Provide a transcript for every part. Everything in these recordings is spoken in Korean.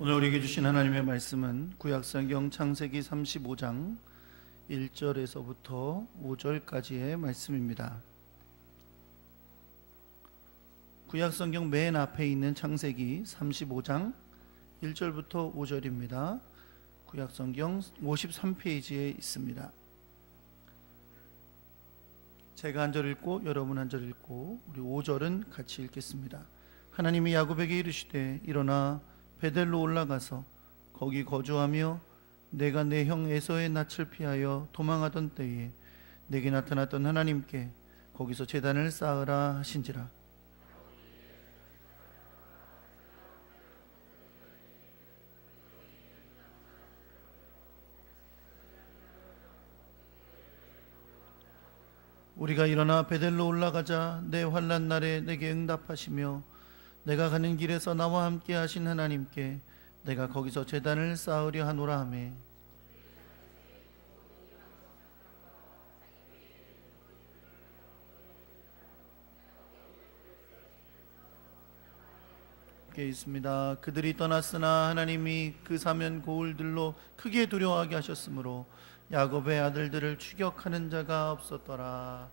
오늘 우리에게 주신 하나님의 말씀은 구약성경 창세기 35장 1절에서부터 5절까지의 말씀입니다. 구약성경 맨 앞에 있는 창세기 35장 1절부터 5절입니다. 구약성경 53페이지에 있습니다. 제가 한 절 읽고 여러분 한 절 읽고 우리 5절은 같이 읽겠습니다. 하나님이 야곱에게 이르시되 일어나 베델로 올라가서 거기 거주하며 내가 내 형 에서의 낯을 피하여 도망하던 때에 내게 나타났던 하나님께 거기서 제단을 쌓으라 하신지라. 우리가 일어나 베델로 올라가자 내 환난 날에 내게 응답하시며 내가 가는 길에서 나와 함께 하신 하나님께 내가 거기서 제단을 쌓으려 하노라 하매 있습니다. 그들이 떠났으나 하나님이 그 사면 고울들로 크게 두려워하게 하셨으므로 야곱의 아들들을 추격하는 자가 없었더라.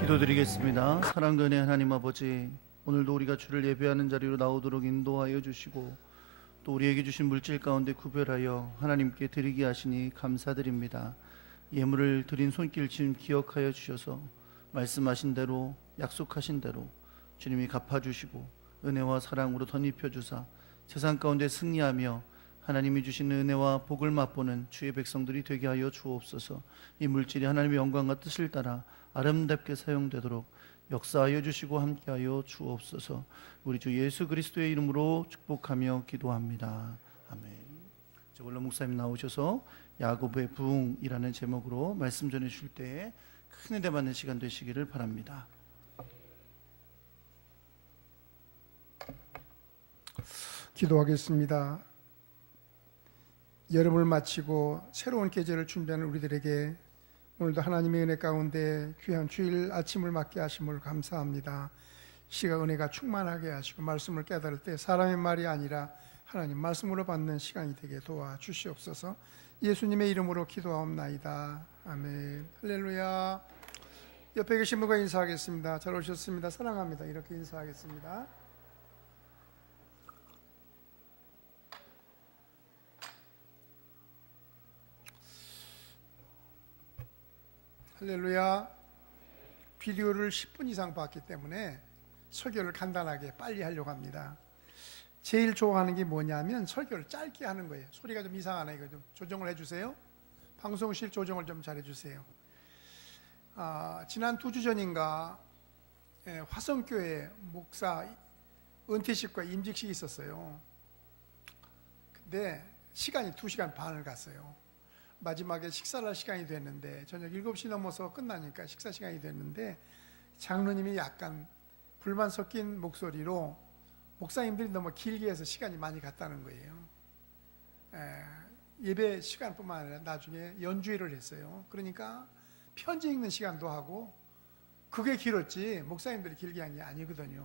기도드리겠습니다. 사랑과 은혜 하나님 아버지, 오늘도 우리가 주를 예배하는 자리로 나오도록 인도하여 주시고 또 우리에게 주신 물질 가운데 구별하여 하나님께 드리게 하시니 감사드립니다. 예물을 드린 손길 지금 기억하여 주셔서 말씀하신 대로 약속하신 대로 주님이 갚아주시고 은혜와 사랑으로 덧입혀 주사 세상 가운데 승리하며 하나님이 주시는 은혜와 복을 맛보는 주의 백성들이 되게 하여 주옵소서. 이 물질이 하나님의 영광과 뜻을 따라 아름답게 사용되도록 역사하여 주시고 함께하여 주옵소서. 우리 주 예수 그리스도의 이름으로 축복하며 기도합니다. 아멘. 원로 목사님 나오셔서 야곱의 부흥이라는 제목으로 말씀 전해 주실 때에 큰 은혜 받는 시간 되시기를 바랍니다. 기도하겠습니다. 여름을 마치고 새로운 계절을 준비하는 우리들에게 오늘도 하나님의 은혜 가운데 귀한 주일 아침을 맞게 하심을 감사합니다. 시가 은혜가 충만하게 하시고 말씀을 깨달을 때 사람의 말이 아니라 하나님 말씀으로 받는 시간이 되게 도와주시옵소서. 예수님의 이름으로 기도하옵나이다. 아멘. 할렐루야. 옆에 계신 분과 인사하겠습니다. 잘 오셨습니다. 사랑합니다. 이렇게 인사하겠습니다. 할렐루야. 비디오를 10분 이상 봤기 때문에 설교를 간단하게 빨리 하려고 합니다. 제일 좋아하는 게 뭐냐면 설교를 짧게 하는 거예요. 소리가 좀 이상하네. 이거 좀 조정을 해주세요. 방송실 조정을 좀 잘해주세요. 지난 2주 전인가 화성교회 목사 은퇴식과 임직식이 있었어요. 근데 시간이 2시간 반을 갔어요. 마지막에 식사를 할 시간이 됐는데 저녁 7시 넘어서 끝나니까 식사 시간이 됐는데 장로님이 약간 불만 섞인 목소리로 목사님들이 너무 길게 해서 시간이 많이 갔다는 거예요. 예배 시간뿐만 아니라 나중에 연주회를 했어요. 그러니까 편지 읽는 시간도 하고 그게 길었지 목사님들이 길게 한 게 아니거든요.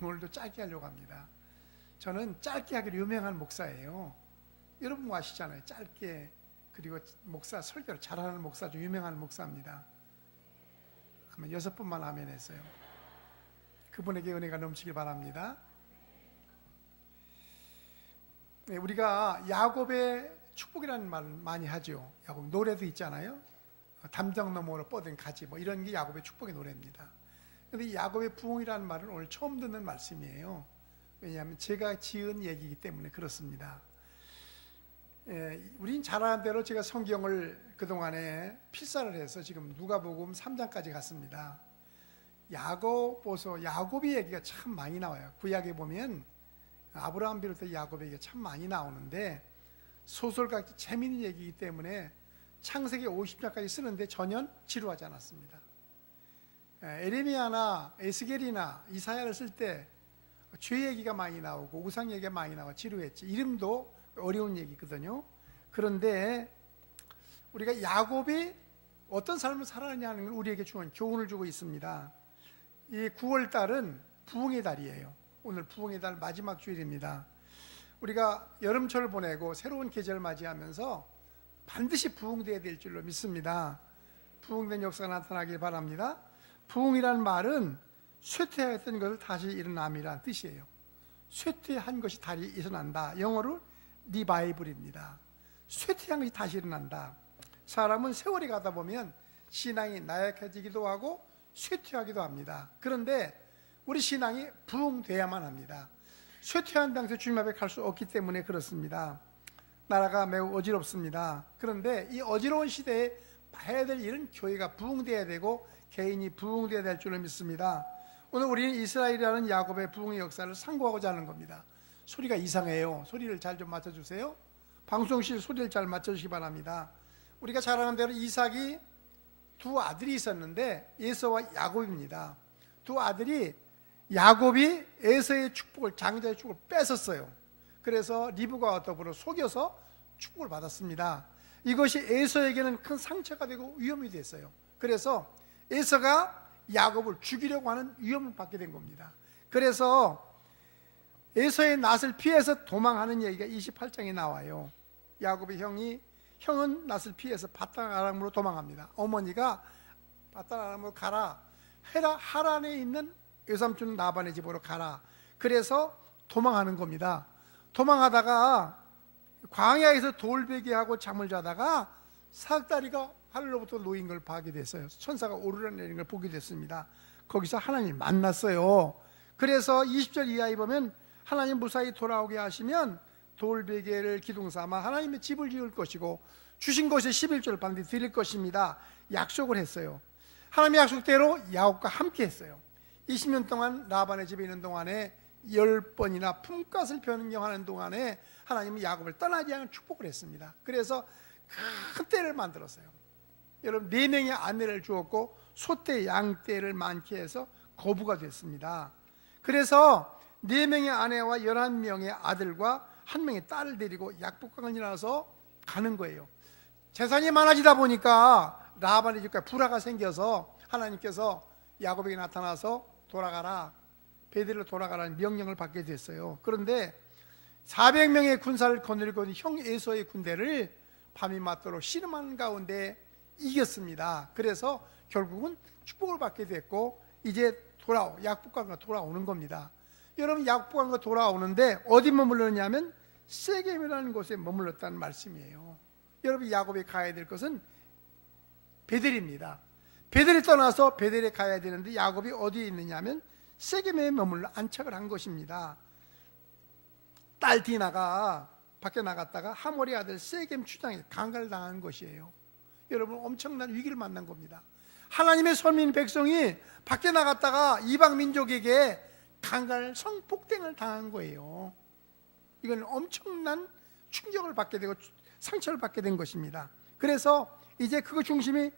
오늘도 짧게 하려고 합니다. 저는 짧게 하기로 유명한 목사예요. 여러분 뭐 아시잖아요. 짧게. 그리고 목사 설교를 잘하는 목사 중 유명한 목사입니다. 아마 6분만 아멘 했어요. 그분에게 은혜가 넘치길 바랍니다. 우리가 야곱의 축복이라는 말 많이 하죠. 야곱 노래도 있잖아요. 담장 너머로 뻗은 가지 뭐 이런 게 야곱의 축복의 노래입니다. 그런데 야곱의 부흥이라는 말은 오늘 처음 듣는 말씀이에요. 왜냐하면 제가 지은 얘기이기 때문에 그렇습니다. 우린 잘 아는 대로 제가 성경을 그동안에 필사를 해서 지금 누가복음 3장까지 갔습니다. 야고보서 야곱의 얘기가 참 많이 나와요. 구약에 보면 아브라함 비롯해 야곱의 얘기가 참 많이 나오는데 소설같이 재미있는 얘기이기 때문에 창세기 50장까지 쓰는데 전혀 지루하지 않았습니다. 에레미야나 에스겔이나 이사야를 쓸 때 죄 얘기가 많이 나오고 우상 얘기가 많이 나와 지루했지. 이름도 어려운 얘기거든요. 그런데 우리가 야곱이 어떤 삶을 살았느냐는 걸 우리에게 주는 교훈을 주고 있습니다. 이 9월 달은 부흥의 달이에요. 오늘 부흥의 달 마지막 주일입니다. 우리가 여름철을 보내고 새로운 계절을 맞이하면서 반드시 부흥되어야 될 줄로 믿습니다. 부흥된 역사가 나타나길 바랍니다. 부흥이라는 말은 쇠퇴했던 것을 다시 일어남이라는 뜻이에요. 쇠퇴한 것이 다시 일어난다. 영어로 리바이블입니다. 쇠퇴한 것이 다시 일어난다. 사람은 세월이 가다 보면 신앙이 나약해지기도 하고 쇠퇴하기도 합니다. 그런데 우리 신앙이 부흥돼야만 합니다. 쇠퇴한 당시에 주님 앞에 갈 수 없기 때문에 그렇습니다. 나라가 매우 어지럽습니다. 그런데 이 어지러운 시대에 해야 될 일은 교회가 부흥돼야 되고 개인이 부흥돼야 될 줄을 믿습니다. 오늘 우리는 이스라엘이라는 야곱의 부흥의 역사를 상고하고자 하는 겁니다. 소리가 이상해요. 소리를 잘 좀 맞춰주세요. 방송실 소리를 잘 맞춰주시기 바랍니다. 우리가 잘 아는 대로 이삭이 두 아들이 있었는데 에서와 야곱입니다. 두 아들이 야곱이 에서의 축복을 장자의 축복을 뺏었어요. 그래서 리브가와 더불어 속여서 축복을 받았습니다. 이것이 에서에게는 큰 상처가 되고 위험이 됐어요. 그래서 에서가 야곱을 죽이려고 하는 위험을 받게 된 겁니다. 그래서 에서의 낯을 피해서 도망하는 얘기가 28장에 나와요. 야곱의 형은 낯을 피해서 바단 아람으로 도망합니다. 어머니가 바단 아람으로 가라, 하란에 있는 외삼촌 라반의 집으로 가라. 그래서 도망하는 겁니다. 도망하다가 광야에서 돌베개하고 잠을 자다가 사닥다리가 하늘로부터 놓인 걸 보게 됐어요. 천사가 오르내리는 걸 보게 됐습니다. 거기서 하나님 만났어요. 그래서 20절 이하에 보면 하나님 무사히 돌아오게 하시면 돌베개를 기둥 삼아 하나님의 집을 지을 것이고 주신 것의 11조를 반드시 드릴 것입니다. 약속을 했어요. 하나님의 약속대로 야곱과 함께 했어요. 20년 동안 라반의 집에 있는 동안에 10번이나 품갓을 변경하는 동안에 하나님은 야곱을 떠나지 않은 축복을 했습니다. 그래서 큰 떼를 만들었어요. 여러분 4명의 아내를 주었고 소떼 양떼를 많게 해서 거부가 됐습니다. 그래서 4명의 아내와 11명의 아들과 1명의 딸을 데리고 약복강을 지나서 가는 거예요. 재산이 많아지다 보니까 라반의 집과 불화가 생겨서 하나님께서 야곱에게 나타나서 돌아가라, 베델로 돌아가라는 명령을 받게 됐어요. 그런데 400명의 군사를 거느리고 있는 형 에서의 군대를 밤이 맞도록 씨름하는 가운데 이겼습니다. 그래서 결국은 축복을 받게 됐고 이제 약복강가 돌아오는 겁니다. 여러분, 약복강가 돌아오는데 어디 머물렀냐면 세겜이라는 곳에 머물렀다는 말씀이에요. 여러분, 야곱이 가야 될 것은 베델입니다. 베델에 떠나서 베델에 가야 되는데 야곱이 어디에 있느냐면 세겜에 머물러 안착을 한 것입니다. 딸 디나가 밖에 나갔다가 하몰의 아들 세겜 추장에 강간당한 것이에요. 여러분, 엄청난 위기를 만난 겁니다. 하나님의 선민 백성이 밖에 나갔다가 이방 민족에게 강간을 성폭행을 당한 거예요. 이건 엄청난 충격을 받게 되고 상처를 받게 된 것입니다. 그래서 이제 그거 중심이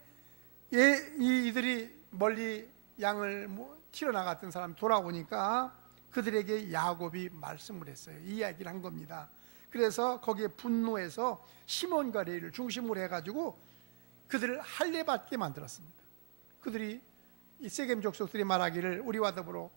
이들이 멀리 양을 치러 나갔던 사람이 돌아오니까 그들에게 야곱이 말씀을 했어요. 이야기를 한 겁니다. 그래서 거기에 분노해서 시몬과 레위를 중심으로 해가지고 그들을 할례받게 만들었습니다. 그들이 이 세겜 족속들이 말하기를 우리와 더불어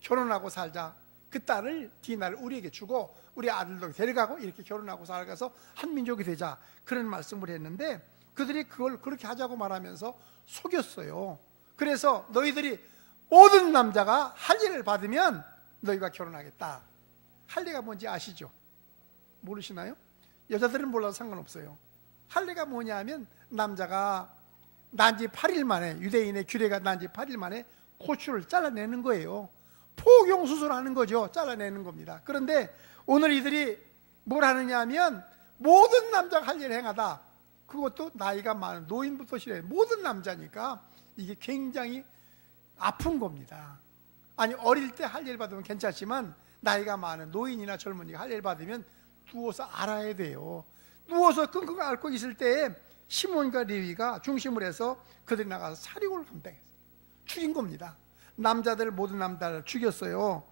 결혼하고 살자. 그 딸을 디나를 우리에게 주고 우리 아들도 데려가고 이렇게 결혼하고 살아가서 한 민족이 되자, 그런 말씀을 했는데 그들이 그걸 그렇게 하자고 말하면서 속였어요. 그래서 너희들이 모든 남자가 할례를 받으면 너희가 결혼하겠다. 할례가 뭔지 아시죠? 모르시나요? 여자들은 몰라도 상관없어요. 할례가 뭐냐 하면 남자가 난지 8일 만에, 유대인의 규례가 난지 8일 만에 고추를 잘라내는 거예요. 포경수술하는 거죠. 잘라내는 겁니다. 그런데 오늘 이들이 뭘 하느냐 하면 모든 남자가 할례를 행하다. 그것도 나이가 많은 노인부터 시작해 모든 남자니까 이게 굉장히 아픈 겁니다. 아니, 어릴 때 할례를 받으면 괜찮지만 나이가 많은 노인이나 젊은이가 할례를 받으면 누워서 알아야 돼요. 누워서 끙끙 앓고 있을 때에 시몬과 레위가 중심을 해서 그들이 나가서 살육을 감당했어요. 죽인 겁니다. 남자들, 모든 남자를 죽였어요.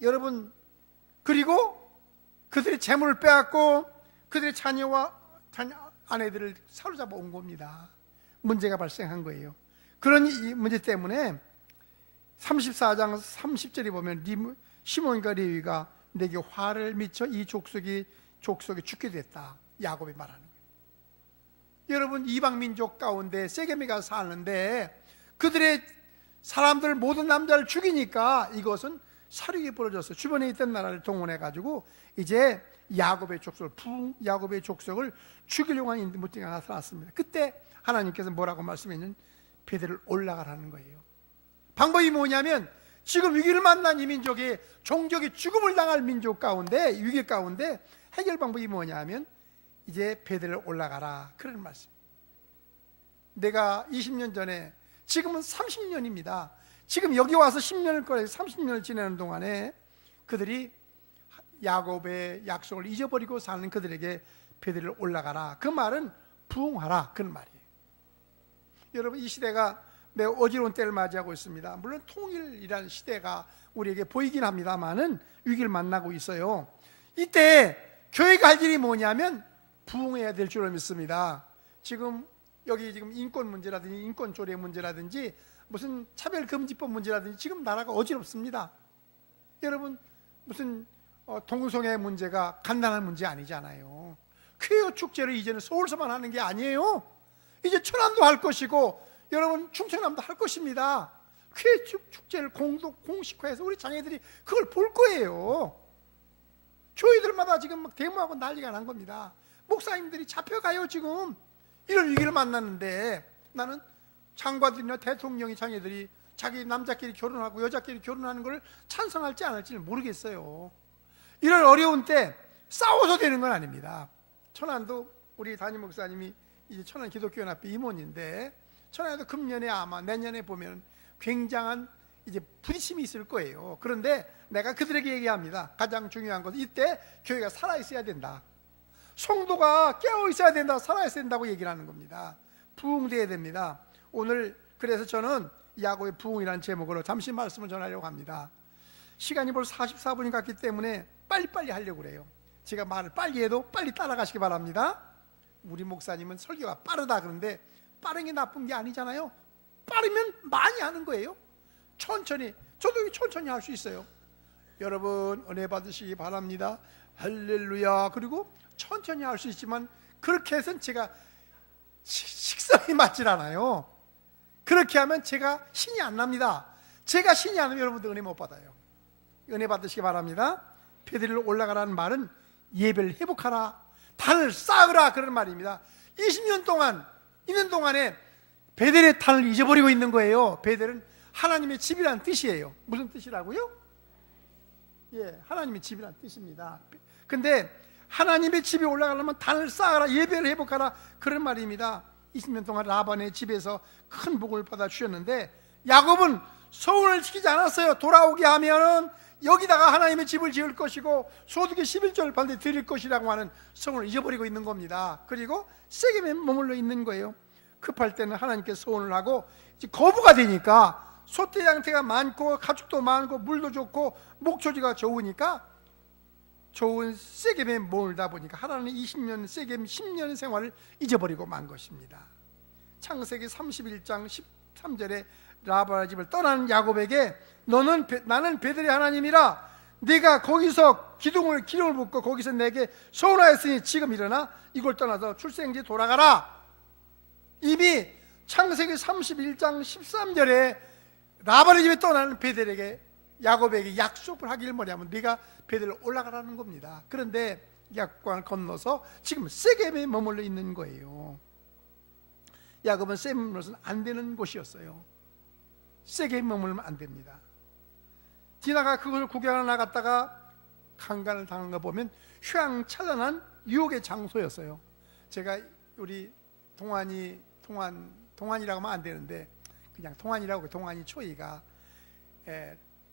여러분, 그리고 그들이 재물을 빼앗고 그들의 자녀와 아내들을 사로잡아 온 겁니다. 문제가 발생한 거예요. 그런 이 문제 때문에 34장 30절에 보면 시몬과 레위가 내게 화를 미쳐 이 족속이 죽게 됐다. 야곱이 말하는 거예요. 여러분, 이방 민족 가운데 세겜에 가서 사는데 그들의 사람들 모든 남자를 죽이니까 이것은 살육이 벌어져서 주변에 있던 나라를 동원해 가지고 이제 야곱의 족속을 죽이려고 하는 인물들이 나타났습니다. 그때 하나님께서 뭐라고 말씀했냐면 베델을 올라가라는 거예요. 방법이 뭐냐면 지금 위기를 만난 이 민족이 종족이 죽음을 당할 민족 가운데, 위기 가운데 해결 방법이 뭐냐면 이제 베델을 올라가라, 그런 말씀. 내가 20년 전에, 지금은 30년입니다. 지금 여기 와서 10년을 거래서 30년을 지내는 동안에 그들이 야곱의 약속을 잊어버리고 사는 그들에게 베델을 올라가라, 그 말은 부흥하라, 그런 말이에요. 여러분, 이 시대가 매우 어지러운 때를 맞이하고 있습니다. 물론 통일이라는 시대가 우리에게 보이긴 합니다만은 위기를 만나고 있어요. 이때 교회가 할 일이 뭐냐면 부흥해야 될 줄을 믿습니다. 지금 여기 지금 인권 문제라든지 인권 조례 문제라든지 무슨 차별금지법 문제라든지 지금 나라가 어지럽습니다. 여러분, 무슨 동성애 문제가 간단한 문제 아니잖아요. 퀴어 축제를 이제는 서울서만 하는 게 아니에요. 이제 천안도 할 것이고 여러분 충청남도 할 것입니다. 퀴어 축제를 공식화해서 우리 자녀들이 그걸 볼 거예요. 교회들마다 지금 막 데모하고 난리가 난 겁니다. 목사님들이 잡혀가요. 지금 이런 위기를 만났는데 나는 장관들이나 대통령이 자녀들이 자기 남자끼리 결혼하고 여자끼리 결혼하는 걸 찬성할지 안 할지는 모르겠어요. 이런 어려운 때 싸워서 되는 건 아닙니다. 천안도 우리 담임 목사님이 이제 천안 기독교연합회 임원인데 천안에도 금년에 아마 내년에 보면 굉장한 이제 부딪힘이 있을 거예요. 그런데 내가 그들에게 얘기합니다. 가장 중요한 것은 이때 교회가 살아있어야 된다. 성도가 깨어 있어야 된다. 살아있어야 된다고 얘기를 하는 겁니다. 부흥돼야 됩니다. 오늘 그래서 저는 야곱의 부흥이라는 제목으로 잠시 말씀을 전하려고 합니다. 시간이 벌써 44분이 갔기 때문에 빨리빨리 하려고 그래요. 제가 말을 빨리 해도 빨리 따라가시기 바랍니다. 우리 목사님은 설교가 빠르다 그러는데 빠른 게 나쁜 게 아니잖아요. 빠르면 많이 하는 거예요. 천천히, 저도 천천히 할 수 있어요. 여러분 은혜 받으시기 바랍니다. 할렐루야. 그리고 천천히 할 수 있지만 그렇게 해서는 제가 식성이 맞질 않아요. 그렇게 하면 제가 신이 안 납니다. 제가 신이 안 나면 여러분들 은혜 못 받아요. 은혜 받으시기 바랍니다. 베델로 올라가라는 말은 예배를 회복하라, 단을 쌓으라, 그런 말입니다. 20년 동안 있는 동안에 베델의 단을 잊어버리고 있는 거예요. 베델은 하나님의 집이라는 뜻이에요. 무슨 뜻이라고요? 예, 하나님의 집이라는 뜻입니다. 근데 하나님의 집에 올라가려면 단을 쌓아라, 예배를 회복하라, 그런 말입니다. 20년 동안 라반의 집에서 큰 복을 받아 주셨는데 야곱은 소원을 지키지 않았어요. 돌아오게 하면은 여기다가 하나님의 집을 지을 것이고 소득의 11조를 반드시 드릴 것이라고 하는 소원을 잊어버리고 있는 겁니다. 그리고 세겜에 머물러 있는 거예요. 급할 때는 하나님께 소원을 하고 이제 거부가 되니까 소떼 양태가 많고 가축도 많고 물도 좋고 목초지가 좋으니까 좋은 세겜에 머물다 보니까 하나님은 20년 세겜 10년 생활을 잊어버리고 만 것입니다. 창세기 31장 13절에 라반의 집을 떠나는 야곱에게 나는 베델의 하나님이라, 내가 거기서 기름을 붓고 거기서 내게 소원하였으니 지금 일어나 이걸 떠나서 출생지에 돌아가라. 이미 창세기 31장 13절에 라반의 집에 떠나는 베델에게 야곱에게 약속을 하기를 뭐냐면 네가 베델로 올라가라는 겁니다. 그런데 약관을 건너서 지금 세겜에 머물러 있는 거예요. 야곱은 세겜으로서는 안 되는 곳이었어요. 세겜에 머물면 안 됩니다. 디나가 그것을 구경하러 나갔다가 강간을 당한 거 보면 휘황찬란한 유혹의 장소였어요. 제가 우리 동안이라고 하면 안 되는데 그냥 동안이라고, 동안이 초이가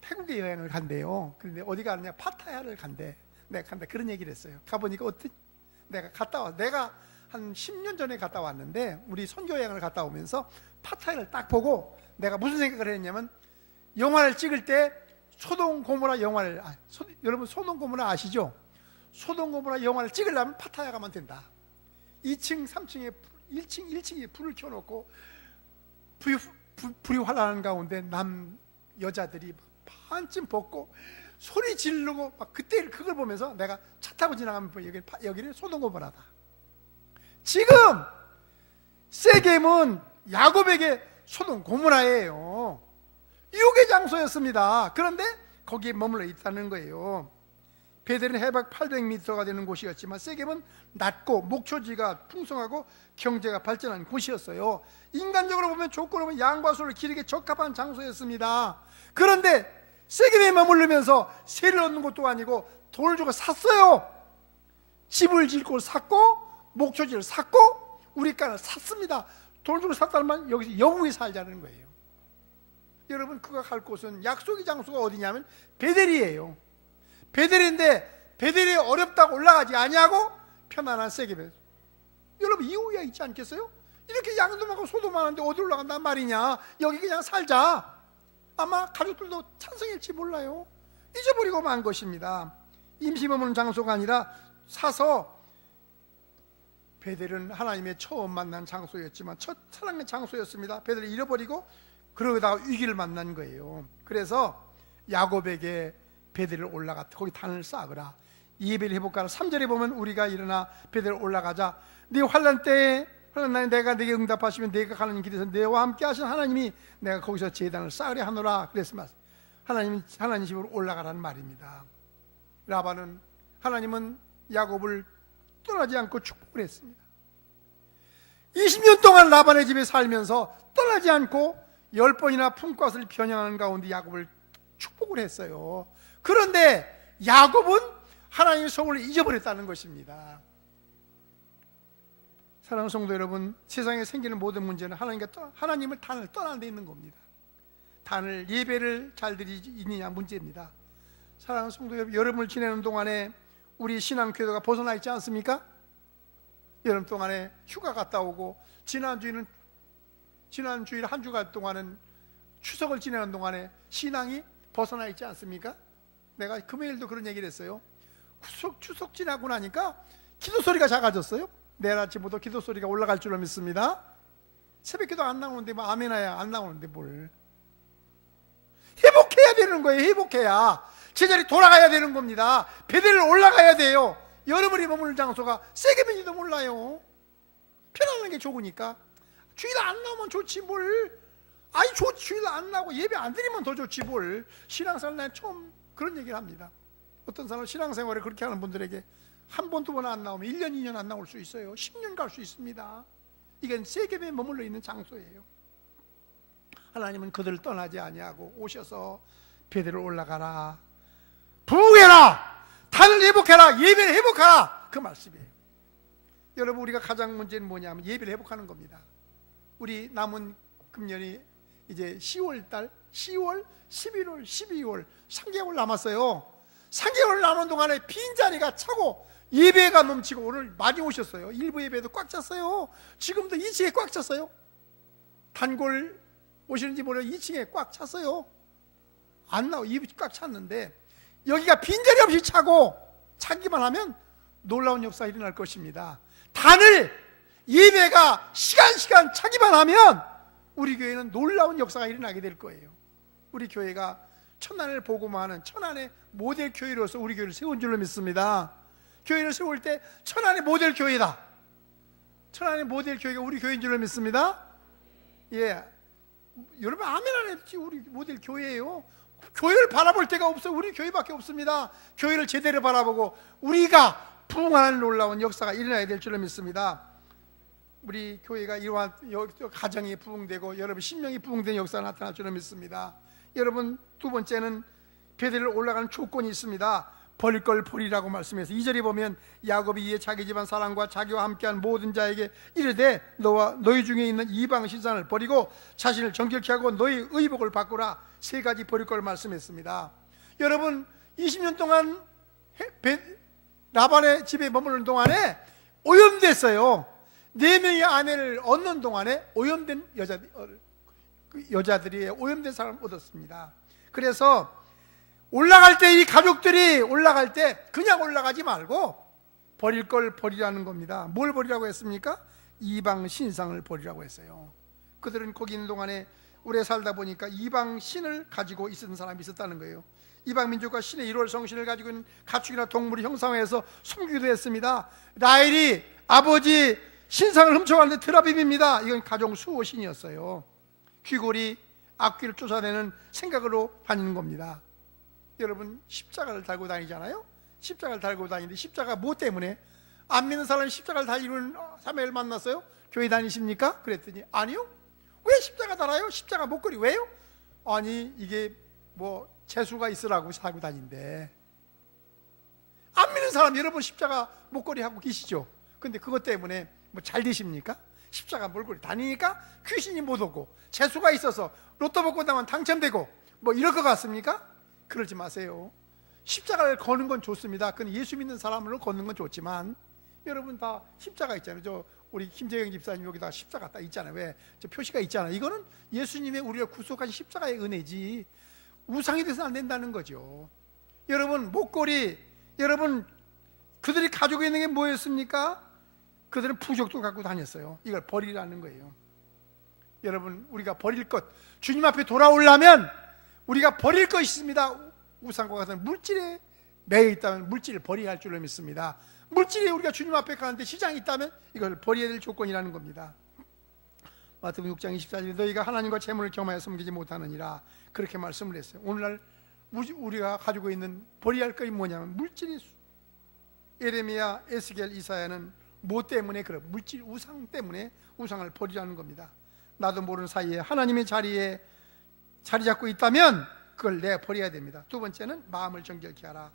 태국에 여행을 간대요. 그런데 어디 가느냐, 파타야를 간대. 내가 간다 그런 얘기를 했어요. 가보니까 내가 한 10년 전에 갔다 왔는데 우리 선교 여행을 갔다 오면서 파타야를 딱 보고 내가 무슨 생각을 했냐면, 영화를 찍을 때 소돔 고모라 영화를 여러분 소돔 고모라 아시죠? 소돔 고모라 영화를 찍으려면 파타야 가면 된다. 2층 3층에 1층에 불을 켜놓고 불이 활활하는 가운데 여자들이 반쯤 벗고 소리 지르고 막 그때 그걸 보면서 내가 차 타고 지나가면 여기는 소돔 고모라다. 지금 세겜은 야곱에게 소돔 고모라예요. 유혹의 장소였습니다. 그런데 거기에 머물러 있다는 거예요. 베델은 해박 800m가 되는 곳이었지만 세겜은 낮고 목초지가 풍성하고 경제가 발전한 곳이었어요. 인간적으로 보면, 조건으로 보면 양과 소를 기르기에 적합한 장소였습니다. 그런데 세겜에 머무르면서 세를 얻는 것도 아니고 돈을 주고 샀어요. 집을 짓고 샀고 목초지를 샀고 우리가를 샀습니다. 돈을 주고 샀다는 말, 여기서 영웅이 살자는 거예요. 여러분, 그가 갈 곳은 약속의 장소가 어디냐면 베델이에요. 베델인데 베델이 어렵다고 올라가지 아니하고 편안한 세겜에, 여러분 이유가 있지 않겠어요? 이렇게 양도 많고 소도 많은데 어디 올라간단 말이냐, 여기 그냥 살자. 아마 가족들도 찬성일지 몰라요. 잊어버리고 만 것입니다. 임시 머무는 장소가 아니라 사서, 베델은 하나님의 처음 만난 장소였지만 첫 사랑의 장소였습니다. 베델을 잃어버리고 그러다가 위기를 만난 거예요. 그래서 야곱에게 베델을 올라갔다. 거기 단을 쌓으라, 예배를 회복하라. 3절에 보면 우리가 일어나 베델을 올라가자. 네 환난 때에, 환난 날에 내가 네게 응답하시면 네가 가는 길에서 네와 함께 하신 하나님이 내가 거기서 제단을 쌓으려 하노라 그랬습니다. 하나님 집으로 올라가라는 말입니다. 하나님은 야곱을 떠나지 않고 축복을 했습니다. 20년 동안 라반의 집에 살면서 떠나지 않고 10번이나 품삯을 변형하는 가운데 야곱을 축복을 했어요. 그런데 야곱은 하나님의 소원을 잊어버렸다는 것입니다. 사랑하는 성도 여러분, 세상에 생기는 모든 문제는 하나님을 단을 떠나는 데 있는 겁니다. 단을, 예배를 잘 드리느냐 문제입니다. 사랑하는 성도 여러분, 여름을 지내는 동안에 우리 신앙 궤도가 벗어나 있지 않습니까? 여름 동안에 휴가 갔다 오고, 지난 주일 한 주간 동안은 추석을 지내는 동안에 신앙이 벗어나 있지 않습니까? 내가 금요일도 그런 얘기를 했어요. 추석 지나고 나니까 기도 소리가 작아졌어요. 내일 아침부터 기도 소리가 올라갈 줄로 믿습니다. 새벽 기도 안 나오는데 뭐 아멘아야 안 나오는데 뭘. 회복해야 되는 거예요. 회복해야 제자리 돌아가야 되는 겁니다. 베델을 올라가야 돼요. 여러분이 머무는 장소가 세겜인지도 몰라요. 편안한 게 좋으니까. 주일 안 나오면 좋지 뭘. 아니 주일 안 나오고 예배 안 드리면 더 좋지 뭘. 신앙생활 난 처음 그런 얘기를 합니다. 어떤 사람 신앙생활을 그렇게 하는 분들에게 한 번, 두 번 안 나오면 1년, 2년 안 나올 수 있어요. 10년 갈 수 있습니다. 이건 세겜에 머물러 있는 장소예요. 하나님은 그들을 떠나지 아니하고 오셔서 베델을 올라가라, 부흥해라, 단을 회복해라, 예배를 회복하라, 그 말씀이에요. 여러분, 우리가 가장 문제는 뭐냐면 예배를 회복하는 겁니다. 우리 남은 금년이 이제 10월, 11월, 12월 3개월 남았어요. 3개월 남은 동안에 빈자리가 차고 예배가 넘치고 오늘 많이 오셨어요. 일부 예배도 꽉 찼어요. 지금도 2층에 꽉 찼어요. 단골 오시는지 모르겠어요. 2층에 꽉 찼어요. 안 나와. 입이 꽉 찼는데 여기가 빈자리 없이 차고 차기만 하면 놀라운 역사가 일어날 것입니다. 단을 예배가 시간 차기만 하면 우리 교회는 놀라운 역사가 일어나게 될 거예요. 우리 교회가 천안을 보고만하는 천안의 모델 교회로서 우리 교회를 세운 줄로 믿습니다. 교회를 세울 때 천안의 모델 교회다. 천안의 모델 교회가 우리 교회인 줄로 믿습니다. 예, 여러분 아멘 안 했지. 우리 모델 교회예요. 교회를 바라볼 데가 없어요. 우리 교회밖에 없습니다. 교회를 제대로 바라보고 우리가 부흥하는 놀라운 역사가 일어나야 될 줄로 믿습니다. 우리 교회가 이러한 가정이 부흥되고 여러분 신명이 부흥된 역사가 나타날 줄로 믿습니다. 여러분, 두 번째는 베델을 올라가는 조건이 있습니다. 버릴 걸 버리라고 말씀해서 2절에 보면 야곱이 이에 자기 집안 사람과 자기와 함께한 모든 자에게 이르되 너와 너희 중에 있는 이방 신상을 버리고 자신을 정결케 하고 너희 의복을 바꾸라. 세 가지 버릴 걸 말씀했습니다. 여러분, 20년 동안 라반의 집에 머무는 동안에 오염됐어요. 4명의 아내를 얻는 동안에 오염된 여자들이 오염된 사람을 얻었습니다. 그래서 올라갈 때 이 가족들이 올라갈 때 그냥 올라가지 말고 버릴 걸 버리라는 겁니다. 뭘 버리라고 했습니까? 이방 신상을 버리라고 했어요. 그들은 거기 있는 동안에 오래 살다 보니까 이방 신을 가지고 있었던 사람이 있었다는 거예요. 이방 민족과 신의 1월 성신을 가지고 있는 가축이나 동물을 형상화해서 숨기도 했습니다. 라헬이 아버지 신상을 훔쳐가는데 드라빔입니다. 이건 가정 수호신이었어요. 귀골이 악귀를 쫓아내는 생각으로 다니는 겁니다. 여러분, 십자가를 달고 다니잖아요. 십자가를 달고 다니는데 십자가 뭐 때문에? 안 믿는 사람이 십자가를 달리는 사람을 만났어요? 교회 다니십니까? 그랬더니 아니요. 왜 십자가 달아요? 십자가 목걸이 왜요? 아니, 이게 뭐 재수가 있으라고 달고 다닌대. 안 믿는 사람 여러분 십자가 목걸이 하고 계시죠? 근데 그것 때문에 뭐 잘 되십니까? 십자가 목걸이 다니니까 귀신이 못 오고 재수가 있어서 로또 복권 당하면 당첨되고 뭐 이럴 것 같습니까? 그러지 마세요. 십자가를 거는 건 좋습니다. 그건 예수 믿는 사람으로 걷는 건 좋지만 여러분 다 십자가 있잖아요. 저 우리 김재경 집사님 여기다 십자가 딱 있잖아요. 왜? 저 표시가 있잖아요. 이거는 예수님의 우리가 구속한 십자가의 은혜지 우상이 돼서 안 된다는 거죠. 여러분, 목걸이, 여러분 그들이 가지고 있는 게 뭐였습니까? 그들은 부족도 갖고 다녔어요. 이걸 버리라는 거예요. 여러분, 우리가 버릴 것, 주님 앞에 돌아오려면 우리가 버릴 것이 있습니다. 우상과 같은 물질에 매여 있다면 물질을 버려야 할 줄로 믿습니다. 물질이 우리가 주님 앞에 가는데 시장이 있다면 이걸 버려야 될 조건이라는 겁니다. 마태복음 6장 24절에 너희가 하나님과 재물을 겸하여 섬기지 못하느니라 그렇게 말씀을 했어요. 오늘날 우리가 가지고 있는 버려야 할 것이 뭐냐면 물질이. 예레미야, 에스겔, 이사야는 뭐 때문에 그래? 물질, 우상 때문에 우상을 버리라는 겁니다. 나도 모르는 사이에 하나님의 자리에 자리 잡고 있다면 그걸 내가 버려야 됩니다. 두 번째는 마음을 정결케 하라.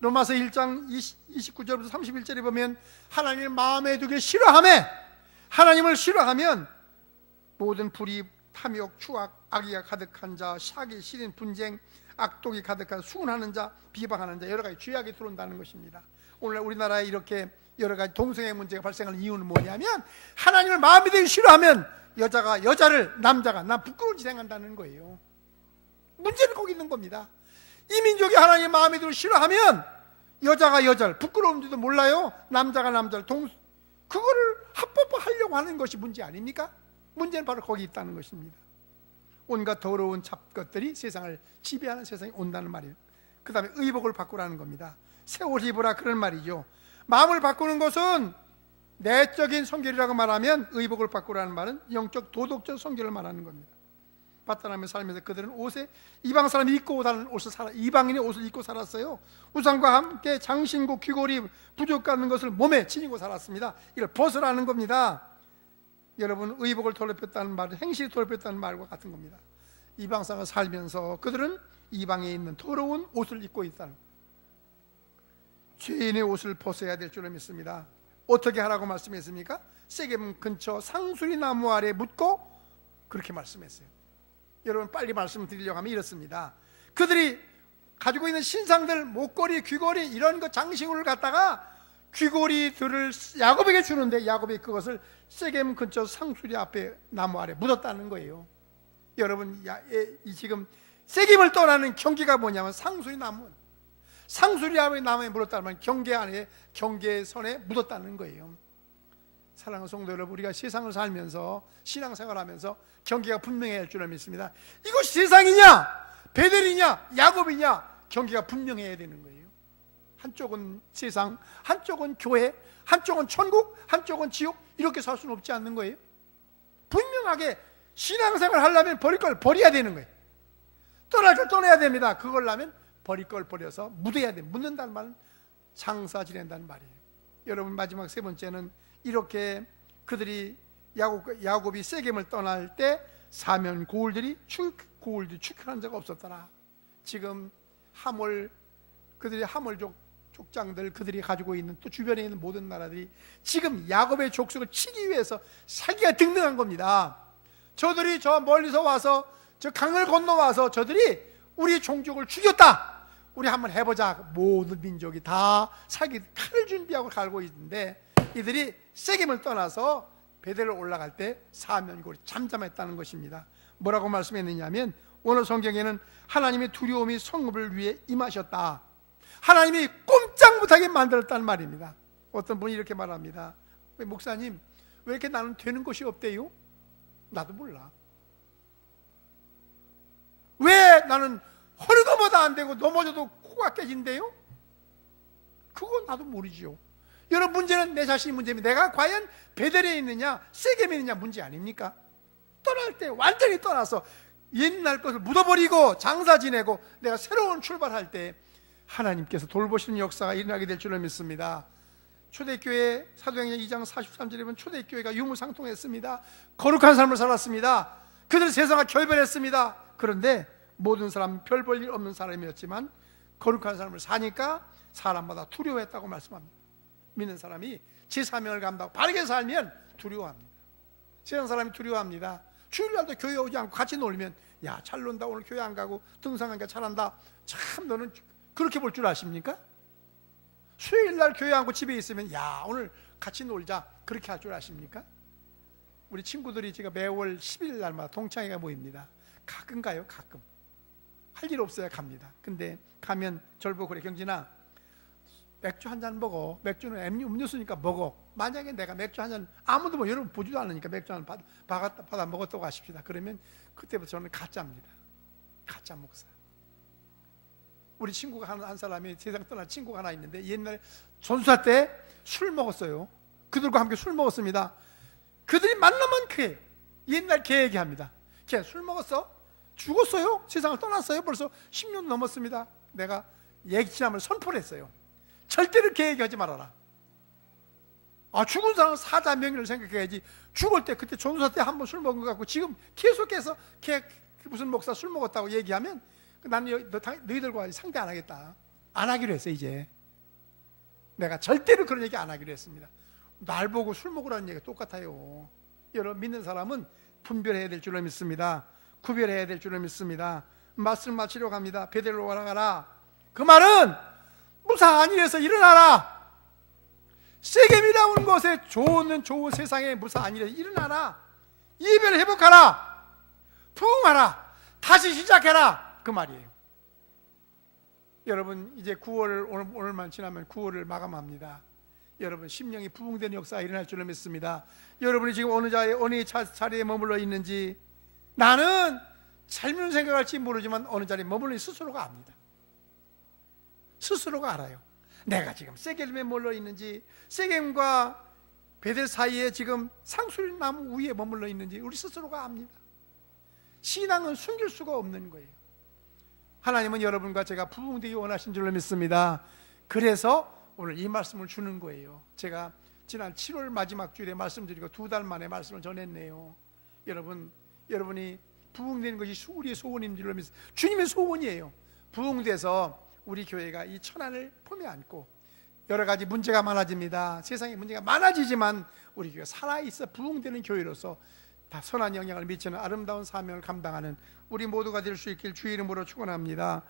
로마서 1장 29절부터 31절에 보면 하나님을 마음에 두길 싫어하며 하나님을 싫어하면 모든 불의, 탐욕, 추악, 악의가 가득한 자, 사기, 시린, 분쟁, 악독이 가득한 수군하는 자, 비방하는 자 여러 가지 죄악이 들어온다는 것입니다. 오늘 우리나라에 이렇게 여러 가지 동성애 문제가 발생하는 이유는 뭐냐면 하나님을 마음에 두기 싫어하면 여자가 여자를, 남자가 난 부끄러운 짓 행한다는 거예요. 문제는 거기 있는 겁니다. 이 민족이 하나님 마음에 들고 싫어하면 여자가 여자를 부끄러운지도 몰라요. 남자가 남자를 그거를 합법화하려고 하는 것이 문제 아닙니까? 문제는 바로 거기 있다는 것입니다. 온갖 더러운 잡것들이 세상을 지배하는 세상이 온다는 말이에요. 그 다음에 의복을 바꾸라는 겁니다. 새 옷 입으라 그런 말이죠. 마음을 바꾸는 것은 내적인 성결이라고 말하면, 의복을 바꾸라는 말은 영적 도덕적 성결을 말하는 겁니다. 바타나며 살면서 그들은 옷에 이방 사람이 입고 다는 옷을 이방인의 옷을 입고 살았어요. 우상과 함께 장신구 귀골이 부족한 것을 몸에 지니고 살았습니다. 이걸 벗으라는 겁니다. 여러분, 의복을 더럽혔다는 말은 행실이 더럽혔다는 말과 같은 겁니다. 이방 사람과 살면서 그들은 이방에 있는 더러운 옷을 입고 있다는, 죄인의 옷을 벗어야 될 줄을 믿습니다. 어떻게 하라고 말씀했습니까? 세겜 근처 상수리 나무 아래 묻고 그렇게 말씀했어요. 여러분, 빨리 말씀드리려고 하면 이렇습니다. 그들이 가지고 있는 신상들, 목걸이, 귀걸이 이런 거 장식을 갖다가 귀걸이들을 야곱에게 주는데, 야곱이 그것을 세겜 근처 상수리 앞에 나무 아래 묻었다는 거예요. 여러분, 지금 세겜을 떠나는 경계가 뭐냐면 상수리 나무, 상수리 앞에 나무에 묻었다면 경계 안에, 경계선에 묻었다는 거예요. 사랑하는 성도 여러분, 우리가 세상을 살면서 신앙생활하면서 경계가 분명해야 할 줄을 믿습니다. 이것이 세상이냐 베델이냐 야곱이냐, 경계가 분명해야 되는 거예요. 한쪽은 세상, 한쪽은 교회, 한쪽은 천국, 한쪽은 지옥, 이렇게 살 수는 없지 않는 거예요. 분명하게 신앙생활 하려면 버릴 걸 버려야 되는 거예요. 떠날 걸 떠나야 됩니다. 그걸 하면 버릴 걸 버려서 묻어야 돼. 묻는다는 말은 장사 지낸다는 말이에요. 여러분, 마지막 세 번째는 이렇게 그들이 야곱이 세겜을 떠날 때 사면 고울들이 축현한 자가 없었더라. 지금 그들이 하몰족 족장들, 그들이 가지고 있는 또 주변에 있는 모든 나라들이 지금 야곱의 족속을 치기 위해서 사기가 등등한 겁니다. 저들이 저 멀리서 와서, 저 강을 건너와서 저들이 우리 종족을 죽였다, 우리 한번 해보자. 모든 민족이 다 사기 칼을 준비하고 갈고 있는데, 이들이 세겜을 떠나서 베델을 올라갈 때 사면골이 잠잠했다는 것입니다. 뭐라고 말씀했느냐면, 오늘 성경에는 하나님의 두려움이 성읍을 위해 임하셨다, 하나님이 꼼짝 못하게 만들었다는 말입니다. 어떤 분이 이렇게 말합니다. 목사님, 왜 이렇게 나는 되는 것이 없대요? 나도 몰라. 왜 나는 하는 것보다 안 되고 넘어져도 코가 깨진대요? 그건 나도 모르지요. 여러분, 문제는 내 자신이 문제입니다. 내가 과연 베델에 있느냐 세겜에 있느냐 문제 아닙니까? 떠날 때 완전히 떠나서 옛날 것을 묻어버리고 장사 지내고 내가 새로운 출발할 때 하나님께서 돌보시는 역사가 일어나게 될 줄을 믿습니다. 초대교회 사도행전 2장 43절에 보면 초대교회가 유무상통했습니다. 거룩한 삶을 살았습니다. 그들 세상과 결별했습니다. 그런데 모든 사람 별 볼 일 없는 사람이었지만 거룩한 삶을 사니까 사람마다 두려워했다고 말씀합니다. 믿는 사람이 제 사명을 감당하고 바르게 살면 두려워합니다. 세상 사람이 두려워합니다. 주일날도 교회 오지 않고 같이 놀면, 야, 잘 논다, 오늘 교회 안 가고 등산하니까 잘한다, 참 너는 그렇게 볼 줄 아십니까? 수요일날 교회 안 가고 집에 있으면, 야, 오늘 같이 놀자, 그렇게 할 줄 아십니까? 우리 친구들이 제가 매월 11일 날마다 동창회가 모입니다. 가끔 가요. 가끔 할 일 없어야 갑니다. 근데 가면 절 보고 그래, 경진아, 맥주 한 잔 먹어. 맥주는 음료수니까 먹어. 만약에 내가 맥주 한 잔, 아무도 뭐 여러분 보지도 않으니까 맥주 한 잔 받아 먹었다고 하십시다. 그러면 그때부터 저는 가짜입니다. 가짜 목사. 우리 친구가 한 사람이, 세상 떠난 친구가 하나 있는데, 옛날 전수사 때 술 먹었어요. 그들과 함께 술 먹었습니다. 그들이 만나면 옛날 걔 얘기합니다. 걔 술 먹었어? 죽었어요? 세상을 떠났어요? 벌써 10년 넘었습니다. 내가 얘기함을 선포를 했어요. 절대로 걔 얘기하지 말아라. 죽은 사람은 사자 명예를 생각해야지. 죽을 때, 그때 전수사 때 한 번 술 먹은 것 같고 지금 계속해서 걔 무슨 목사 술 먹었다고 얘기하면 나는 너희들과 상대 안 하겠다. 안 하기로 했어. 이제 내가 절대로 그런 얘기 안 하기로 했습니다. 날 보고 술 먹으라는 얘기가 똑같아요. 여러분, 믿는 사람은 분별해야 될 줄을 믿습니다. 구별해야 될 줄을 믿습니다. 말씀 마치러 갑니다. 베델로 올라가라. 그 말은 무사한 일에서 일어나라. 세겜이라는 곳에 좋은 세상에 무사한 일에서 일어나라. 예배를 회복하라. 부흥하라. 다시 시작해라. 그 말이에요. 여러분, 이제 9월, 오늘만 지나면 9월을 마감합니다. 여러분, 심령이 부흥되는 역사가 일어날 줄을 믿습니다. 여러분이 지금 어느 자리에 머물러 있는지, 나는 잘못 생각할지 모르지만 어느 자리에 머물러 스스로가 압니다. 스스로가 알아요. 내가 지금 세겜에 머물러 있는지, 세겜과 베델 사이에 지금 상수리 나무 위에 머물러 있는지 우리 스스로가 압니다. 신앙은 숨길 수가 없는 거예요. 하나님은 여러분과 제가 부흥되기 원하신 줄로 믿습니다. 그래서 오늘 이 말씀을 주는 거예요. 제가 지난 7월 마지막 주일에 말씀드리고 2달 만에 말씀을 전했네요. 여러분이 부흥되는 것이 우리의 소원인 줄로 믿습니다. 주님의 소원이에요. 부흥돼서 우리 교회가 이 천안을 품에 안고, 여러 가지 문제가 많아집니다. 세상에 문제가 많아지지만 우리 교회가 살아있어 부흥되는 교회로서 다 선한 영향을 미치는 아름다운 사명을 감당하는 우리 모두가 될 수 있길 주의 이름으로 축원합니다.